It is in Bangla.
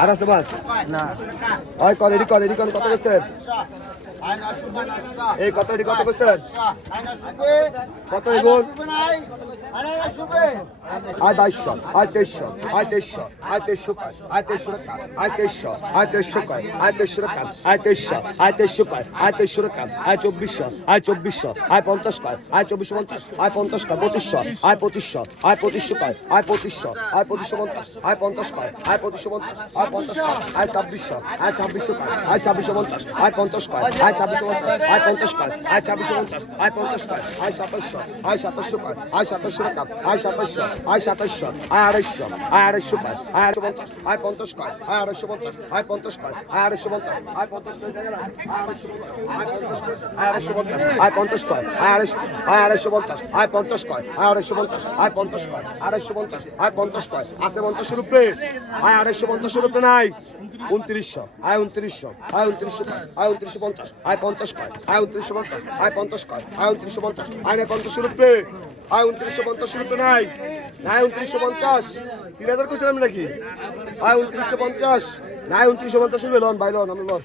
আর আছে মাছ না। ওই কল এডি কল এডি কল কত করছেন এই কত এডি কত করছেন কত এগুন আয় বাইশশো আয় তেইশশো আয় তেইশশো আয় তেইশশো কাজ আয় তেইশশো টাকা আয় তেইশশো আয় তেইশশো কাজ আয় তেইশশো টাকা আয় তেইশশো আয় তেইশশো কাজ আয় তেইশশো টাকা আয় চব্বিশশো আয় চব্বিশশো আয় পঞ্চাশ কাজ আয় চব্বিশশো পঞ্চাশ আয় পঞ্চাশ কাজ পঁচিশশো আয় পঁচিশশো আয় পঁচিশশো কাজ আয় পঁচিশশো আয় পঁচিশশো পঞ্চাশ আয় পঞ্চাশ কাজ আয় পঁচিশশো পঞ্চাশ আয় পঞ্চাশ কাজ আয় ছাব্বিশশো আয় ছাব্বিশশো কাজ আয় ছাব্বিশশো পঞ্চাশ আয় পঞ্চাশ কাজ আয় ছাব্বিশশো পঞ্চাশ আয় পঞ্চাশ কাজ আয় ছাব্বিশশো পঞ্চাশ পঞ্চাশ কাজ আয় সাতাশশো আয় সাতাশশো কাজ আয় সাতাশশো টাকা আয় সাতাশশো আয় সাতাশশো আয় আড়াইশো আয় আড়াইশো কাজ আয় আড়াইশো পঞ্চাশ আয় পঞ্চাশ কাজ আয় আড়াইশো পঞ্চাশ আয় পঞ্চাশ কাজ আয় আড়াইশো পঞ্চাশ আয় পঞ্চাশ আয় আড়াইশো পঞ্চাশ আয় পঞ্চাশ কাজ আয় আড়াইশো আয় আড়াইশো পঞ্চাশ আয় পঞ্চাশ কাজ আয় আড়াইশো পঞ্চাশ আয় পঞ্চাশ কাজ আড়াইশো পঞ্চাশ আয় পঞ্চাশ কাজ আছে পঞ্চাশের উপরে আয় আড়াইশো পঞ্চাশের উপরে নাই উনত্রিশশো আয় উনত্রিশশো আয় উনত্রিশশো আয় উনত্রিশশো পঞ্চাশ আয় পঞ্চাশ কয় আয় উনত্রিশশো পঞ্চাশ আয় পঞ্চাশ কয় আয় উনত্রিশশো পঞ্চাশ আয় নাই পঞ্চাশের উপরে আয় উনত্রিশশো পঞ্চাশ উপরে নাই। নাই উনত্রিশশো পঞ্চাশ। তিন হাজার করছিলাম নাকি? আয় উনত্রিশশো পঞ্চাশ। নাই উনত্রিশশো পঞ্চাশ উপরে লন ভাই লন, আমি লন।